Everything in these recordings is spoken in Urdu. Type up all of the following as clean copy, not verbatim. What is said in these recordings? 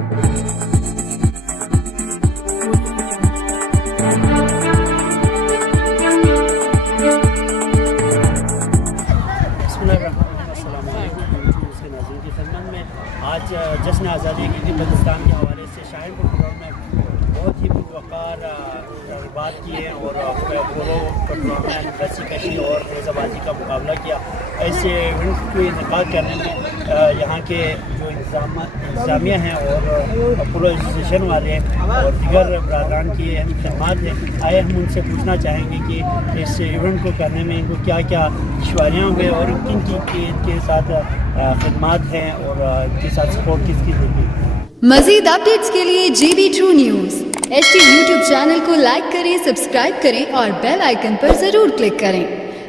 آج جشن آزادی کے پاکستان کے حوالے سے شاہین پور پروگرام میں بہت ہی پروقار بات کیے اور پولو پروگرام میں رسی کشی اور نیزہ بازی کا مقابلہ کیا. ایسے ایونٹ کو انعقاد کرنے میں یہاں کے جو انتظامیہ ہیں اور پولو ایسوسیشن والے اور دیگر برادران کی اہم خدمات ہیں. آئے ہم ان سے پوچھنا چاہیں گے کہ اس ایونٹ کو کرنے میں ان کو کیا کیا دشواریاں ہوئے اور کن کے ساتھ خدمات ہیں اور ان کے ساتھ سپورٹ کس کی ہوگی. مزید اپڈیٹس کے لیے GB2 news HT YouTube channel کو لائک کریں، سبسکرائب کریں اور بیل آئیکن پر ضرور کلک کریں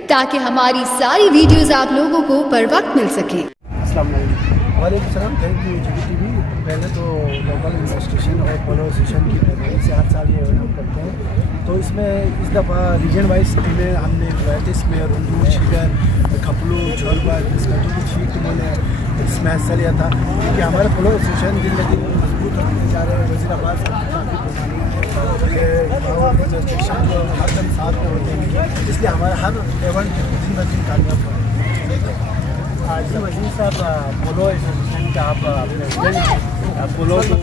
تاکہ ہماری ساری ویڈیوز آپ لوگوں کو پر وقت مل سکیں. السلام علیکم. وعلیکم السلام. Thank you GB TV. پہلے تو لوکل ایڈمنسٹریشن اور پولو ایسوسیشن کی پیروی سے ہر سال یہ ایونٹ کرتے ہیں. تو اس میں اس دفعہ ریجن وائز ٹیمیں ہم نے بلائے تھے. اس میں رنجور، شیگر، کھپلو، جھولبا، اسکٹو کی 6 ٹیموں نے اس میں حصہ لیا تھا کہ ہمارے پولو ایسوسیشن دن بہ دن مضبوط ہوتے جا رہے ہیں. وزیر آباد ایڈمنسٹریشن کو ہر دم ساتھ میں ہوتے ہیں، اس لیے ہمارا ہر ایونٹ دن بہ دن کامیاب ہو رہا ہے. جی وزیر صاحب، پولو ایسوسیشن کا آپ پریزیڈنٹ ہیں. پولو کو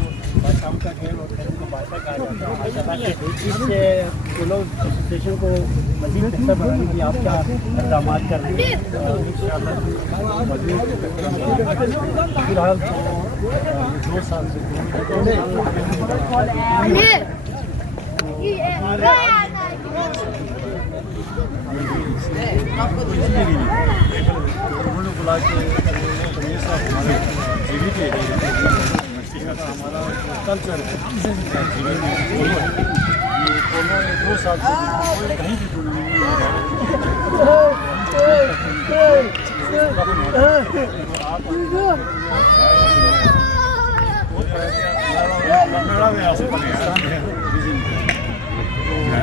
شام کا کھیل اور کھیل کو بادشاہ کہا جاتا ہے. اس پولو ایسوسیشن کو مزید بہتر بنانے کی آپ کیا اقدامات کر رہے ہیں؟ فی الحال 2 سال سے بلا کے جیوی کے ہمارا کلچر ہے. کورونا میں 2 سال سے کہیں بھی ٹورنامنٹ نہیں ہو رہا ہے.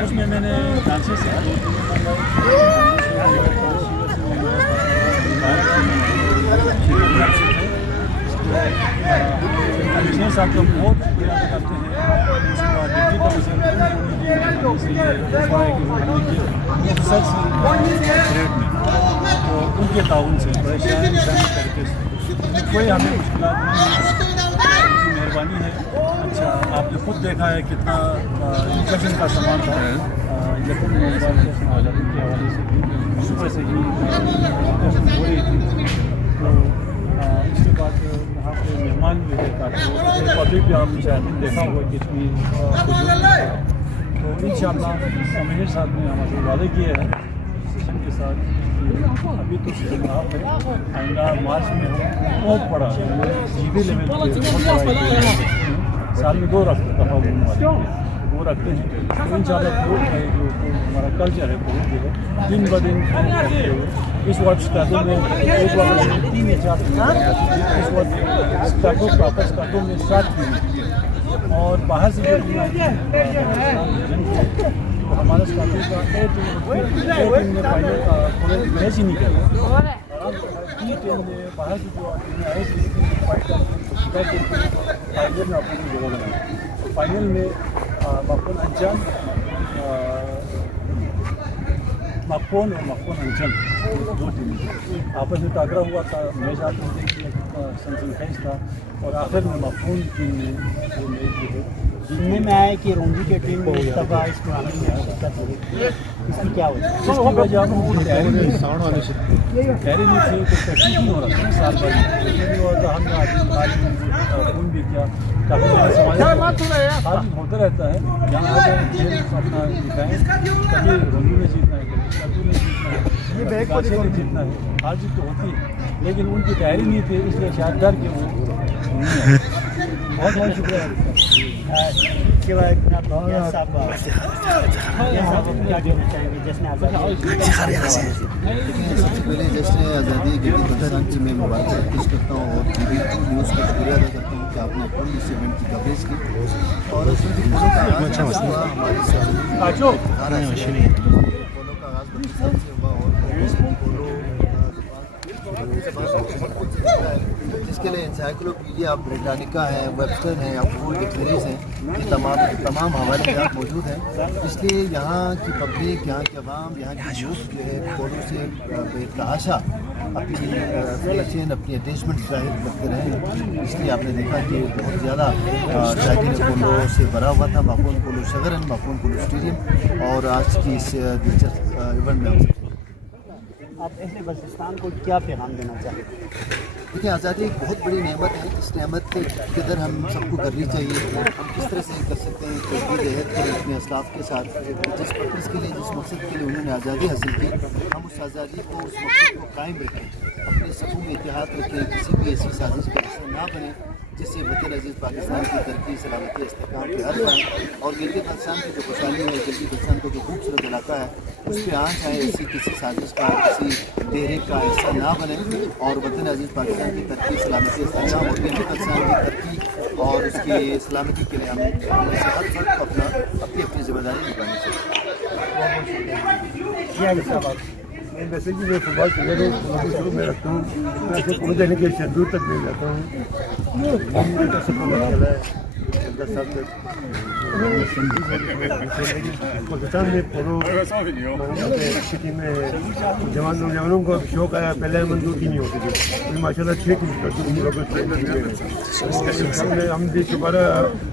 اس میں نے ڈانسز سے 6 سال کا بہت کرتے ہیں. اس کے بعد ڈپٹی کمشنر تو ان کے تعاون سے پریشان طریقے سے کوئی ہمیں مشکلات نہیں. مہربانی ہے. اچھا، آپ نے خود دیکھا ہے کتنا انفیکشن کا سامان تھا. یقین موبائل کے حوالے سے صبح سے ہی ہو رہی تھی. تو اس کے بعد یہاں پہ مہمان بھی ہے کافی. پبلک بھی آپ نے دیکھا ہوا کتنی. تو ان شاء اللہ کمشنر صاحب نے ہمارے وعدے کیے ہیں سیشن کے ساتھ. ابھی تو سیشن آپ ہے، آئندہ مارچ میں ہم بہت بڑا GB لیول پہ بہت بڑا سال میں 2 دفعہ ہونے والے وہ رکھتے ہیں. ان شاء اللہ جو ہمارا کلچر ہے وہ جو ہے دن بہ دن کرتے ہوئے اس وقت اسٹاٹو میں ایک وقت 3 یا 4 اس وقت اسٹاٹو پراپر اسٹاٹو میں 7 دن اور باہر سے جو تو ہمارا اسٹاٹو کا 8 دن میں فائنل کا کوئی میچ ہی نہیں کرتا. ٹیم نے باہر سے جو آئے تھے فائنل میں اپنی جگہ بنائی. فائنل میں مقبول انجم مقبول اور مقبول انجم 2 ٹیمیں آپس میں ٹاکرا ہوا تھا. میچ آپ نے دیکھیے سنسن خیز تھا اور آخر میں مقبول ٹیم نے وہ میچ جو ہے جننے میں آیا کہ رونجی کی ٹیم میں اس دفعہ اس ٹورنامنٹ میں شرکت ہوئی. اس کی کیا وجہ؟ اس کی وجہ تیاری نہیں تھی تو پریکٹس نہیں ہو رہا تھا. سال بھر نہیں ہوا تھا. ہم نے فون بھی کیا سماج ہوتا رہتا ہے. جہاں آ جائیں کھیل اپنا دکھائیں. کبھی رونجی نے جیتنا ہے، کبھی کدو نے جیتنا ہے، کبھی نے جیتنا ہے. ہار جیت تو ہوتی ہے لیکن ان کی تیاری نہیں تھی، اس لیے شاید ڈر کے وہ نہیں آئے. بہت بہت شکریہ. پہلے جشن آزادی کے پاکستان سے میں مبارکباد پیش کرتا ہوں اور GB2 نیوز کا شکریہ ادا کرتا ہوں کہ آپ نے اپنی اس ایونٹ کی کوریج کی. اور اس میں پولو کا آغاز ہماری پولو کا آغاز پاکستان سے ہوا اور پولو کا اس کے لیے انسائکلوپیڈیا بریٹانیکا ہے، ویبسٹر ہیں، فوڈ ڈکشنریز ہیں، یہ تمام حوالے جات موجود ہیں. اس لیے یہاں کی پبلک، یہاں کے عوام، یہاں کی یوتھ جو ہے پولو سے بے تحاشا اپنی اپریشین، اپنی اٹیچمنٹ ظاہر کرتے رہے ہیں. اس لیے آپ نے دیکھا کہ بہت زیادہ اسٹیڈیم پولو سے بھرا ہوا تھا، مافون پولو شگرن، مافون پولو اسٹیڈیم. اور آج کی اس دلچسپ ایونٹ میں آپ اہل بلوچستان کو کیا پیغام دینا چاہتے ہیں؟ دیکھیں، آزادی ایک بہت بڑی نعمت ہے. اس نعمت کی قدر ہم سب کو کرنی چاہیے. ہم کس طرح سے کر سکتے ہیں کہ عہد کریں اپنے اسلاف کے ساتھ، جس پرپز کے لیے، جس مقصد کے لیے انہوں نے آزادی حاصل کی، ہم اس آزادی کو، اس مقصد کو قائم رکھیں، اپنے صفوں میں اتحاد رکھیں، کسی بھی ایسی سازش کا حصہ نہ بنیں جس سے وطن عزیز پاکستان کی ترقی، سلامتی، استحکام پہ حرف آئے. اور گلگت بلتستان کی جو خوشحالی ہے، گلگت بلتستان کا جو خوبصورت علاقہ ہے، اس پہ آنچ آئے، ایسی کسی سازش کا، کسی ڈیرے کا حصہ نہ بنے. اور وطن عزیز پاکستان کی ترقی، سلامتی، استحکام اور گلگت بلتستان کی ترقی اور اس کی سلامتی کے لیے ہم میں سے ہر فرد کو اپنی ذمہ داری نبھانی چاہیے. ویسے کہ میں فٹ بال پلیئر ہوں، شروع میں رکھتا ہوں، میں پہنچ جانے کے شیڈول تک نہیں جاتا ہوں. کھیلا ہے 10 سال تک پاکستان میں پولو سٹی میں نوجوانوں کو شوق آیا. پہلے منظور کی نہیں ہوتی تھی، ماشاء اللہ 6 ٹیم ہم دیکھ دوبارہ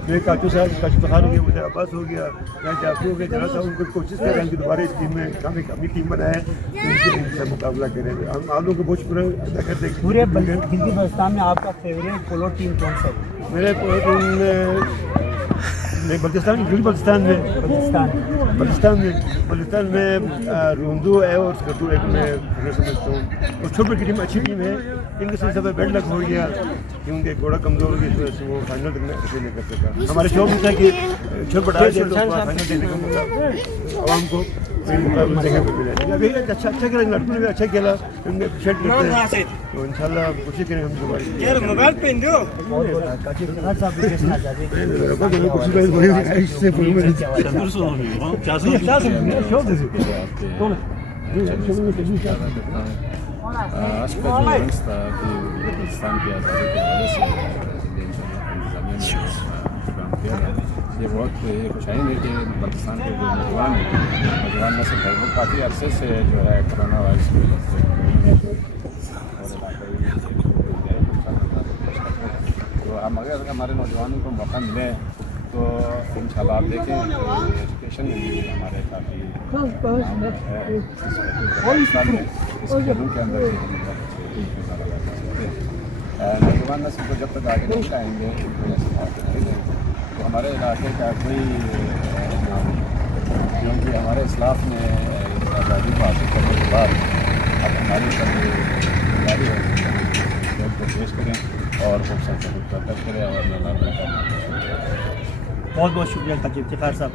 میں کاچو صاحب کاشف بخار ہو گیا، مجھے عباس ہو گیا، جعفر ہو گیا، جناب صاحب ان کو کوشش کر رہے ہیں کہ دوبارہ اس ٹیم میں اپنی ٹیم بنائیں، ان سے مقابلہ کریں. ہم آپ لوگوں کو بہت شکریہ ادا کرتے ہیں. پورے گلگت بلتستان میں آپ کا فیوریٹ پولو ٹیم کون سا ہے؟ میرے پولو ٹیم بلتستان میں روندو ہے اور سکردو ایک میں سمجھتا ہوں. اور چھوٹی کی ٹیم اچھی ٹیم ہے. ان کے سلسلے میں بیڈ لک ہو گیا کیونکہ گھوڑا کمزور ہو گیا، اس وجہ سے وہ فائنل تک نہیں کر سکا. ہمارے شوق میں تھا کہ چھوٹ بڑھا دے تو فائنل دینے کا موقع عوام کو دیکھنے کو ملے. ابھی اچھا کھیلا، لڑکوں نے بھی اچھا کھیلا، ان میں اپریشیٹ کرتے ہیں. تو ان شاء اللہ کوشش کریں ہم دوبارہ. آج کا جو منص تھا کہ بلوچستان کی آزادی کے حوالے سے پروگرام کیا گیا. یہ بہت خوشحال ہے کہ بلوچستان کے جو نوجوان نسل ہے وہ کافی عرصے سے جو ہے کرونا وائرس کی وجہ سے تو ہم اگر ہمارے نوجوانوں کو موقع ملے تو انشاءاللہ آپ دیکھیں ایجوکیشن میں بھی ہمارے کافی اس کھیلوں کے اندر نوجوان نسل کو جب تک آگے نہیں لائیں گے تو ہمارے علاقے کا کوئی کیونکہ ہمارے اسلاف نے آزادی کو حاصل کرنے کے بعد اب ہماری تیاری ہے کو پیش کریں اور خوبصورت کریں اور بہت بہت شکریہ تاکہ افتخار صاحب.